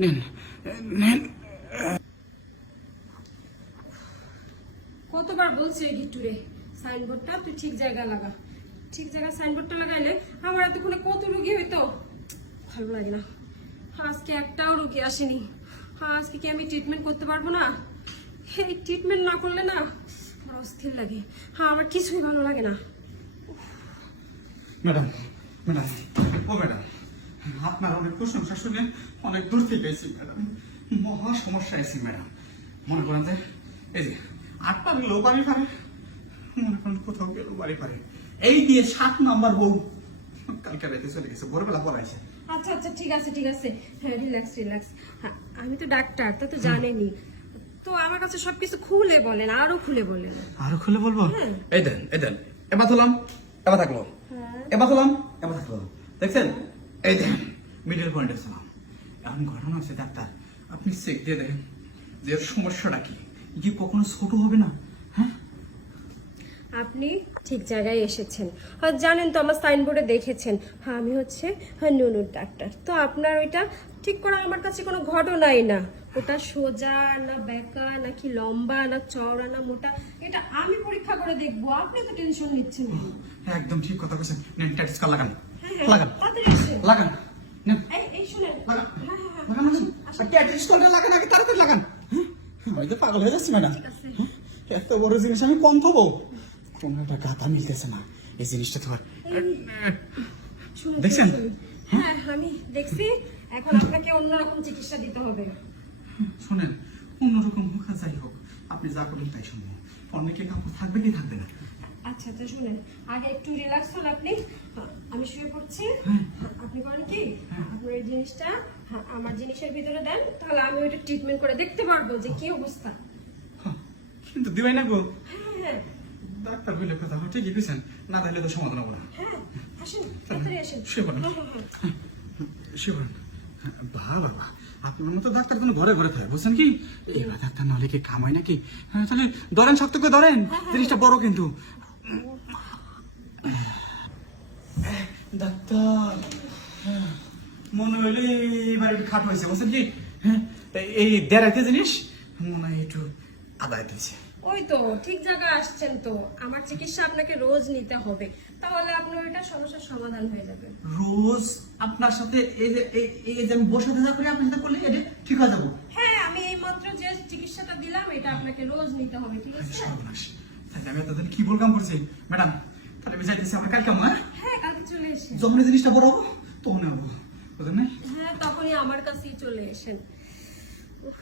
নেন নেন। কতবার বলছি এই গিট্টুরে সাইনবোর্ডটা তুই ঠিক জায়গায় লাগা, ঠিক জায়গায় সাইনবোর্ডটা লাগাইলে আমার এতক্ষণে কত রুগী হইতো। ভালো লাগে না, আজকে একটাও রুগী আসেনি। আজকে কি আমি ট্রিটমেন্ট করতে পারবো না? এই ট্রিটমেন্ট না করলে না আমার অস্থির লাগে। আমার কিছুই ভালো লাগে না। ম্যাডাম ম্যাডাম ও ম্যাডাম, আপনার অনেক প্রশংসা শুনে অনেক দূর থেকে এসেছি ম্যাডাম। মহা সমস্যা এসেছি ম্যাডাম। মনে করেন যে এই যে আপনার লোক আমি পারে, মনে করেন কোথাও গেল বাড়ি পারে, এই দিয়ে 7 নাম্বার বউ কালকে রাতে চলে গেছে, ভোরবেলা পড়াইছে। আচ্ছা আচ্ছা ঠিক আছে ঠিক আছে, হ্যাঁ রিল্যাক্স রিল্যাক্স। আমি তো ডাক্তার, তা তো জানেনি। তো আমার কাছে সবকিছু খুলে বলেন, আরো খুলে বলেন। আরো খুলে বলবো? হ্যাঁ। এই দেন এই দেন, এবার তুলাম এবার থাকলো, এবার তুলাম এবার থাকলো, দেখছেন? এই দেন মিডল পয়েন্টে ছিলাম। এখন ঘটনা হচ্ছে ডাক্তার, আপনি চেক দিয়ে দেখেন যে এর সমস্যাটা কি, কি কখনো ছোট হবে না? হ্যাঁ আপনি ঠিক জায়গায় এসেছেন। আর জানেন তো আমার সাইনবোর্ডে দেখেছেন আমি হচ্ছে নুনুর ডাক্তার। তো আপনার ওইটা ঠিক করা আমার কাছে কোনো ঘটনাই না। ওটা সোজা না বেঁকা নাকি লম্বা না চওড়া না মোটা, এটা আমি পরীক্ষা করে দেখবো। আপনি তো টেনশন নিচ্ছেন কেন? হ্যাঁ, একদম ঠিক কথা বলেছেন। নেন ট্যাটসকা লাগান হ্যাঁ, লাগান তাড়াতাড়ি আসেন। লাগান, নেন এই শুনেন, লাগান হ্যাঁ হ্যাঁ হ্যাঁ, লাগান লাগান। আর ট্যাটসকা লাগান আগে, তাড়াতাড়ি লাগান। আমি তো পাগল হয়ে যাচ্ছি ম্যাডাম। ঠিক আছে। এত বড় জিনিস আমি কম থবো, কোন একটা গাথা মিলতেছে না এই জিনিসটা তো। শুনুন, দেখছেন? শুনুন। হ্যাঁ আমি দেখছি। এখন আপনাকে অন্যরকম চিকিৎসা দিতে হবে। শোনেন, অন্যরকম হোক আর যাই হোক, আপনি যা করুন তাই শুনবো। অনেকে কাপড় থাকবে কি থাকবে না? আচ্ছা আচ্ছা শুনেন, আগে একটু রিল্যাক্স হন আপনি। আমি শুয়ে পড়ছি। আপনি করেন কি, আপনার এই জিনিসটা আমার জিনিসের ভিতরে দেন, তাহলে আমি ওইটা ট্রিটমেন্ট করে দেখতে পারবো যে কি অবস্থা। কিন্তু দিবাই না গো, হ্যাঁ হ্যাঁ ডাক্তার বলে কথা ঠিকই বুঝছেন, না তাহলে তো সমাধান হবো না। হ্যাঁ, আসেন তাড়াতাড়ি আসেন। শুয়ে পড়েন হ্যাঁ, হ্যাঁ, হ্যাঁ। শুয়ে পড়েন। বাবা, আপনার মতো ডাক্তার কোনো ঘরে ঘরে থাকে, বুঝছেন কি? এবার ডাক্তার নাহলে কি কামাই নাকি? তাহলে ধরেন, শক্ত করে ধরেন, জিনিসটা বড় কিন্তু। ডাক্তার মনে হইলে এবার একটু খাট হয়েছে, বুঝছেন কি? এই দেড়াইতে জিনিস মনে হয় একটু আদায় দিয়েছে। ওই তো ঠিক জায়গায় আসছেন। তো আমার চিকিৎসা আপনাকে রোজ নিতে হবে, তাহলে আপনার ওইটা সমস্যার সমাধান হয়ে যাবে। রোজ আপনার সাথে এই যে আমি বসে দেখা করি, আপনার সাথে করলে এটা ঠিক হয়ে যাবো? হ্যাঁ, আমি এই মাত্র যে চিকিৎসাটা দিলাম এটা আপনাকে রোজ নিতে হবে, ঠিক আছে? সর্বনাশ, তাহলে আমি এতদিন কি বলকাম করছি ম্যাডাম। তাহলে আমি যাইতেছি আমার কালকে, আমার হ্যাঁ কালকে চলে এসেন। যখন এই জিনিসটা বড় হবো তখন নেবো, বুঝলেন না? হ্যাঁ তখনই আমার কাছেই চলে এসেন। উফ।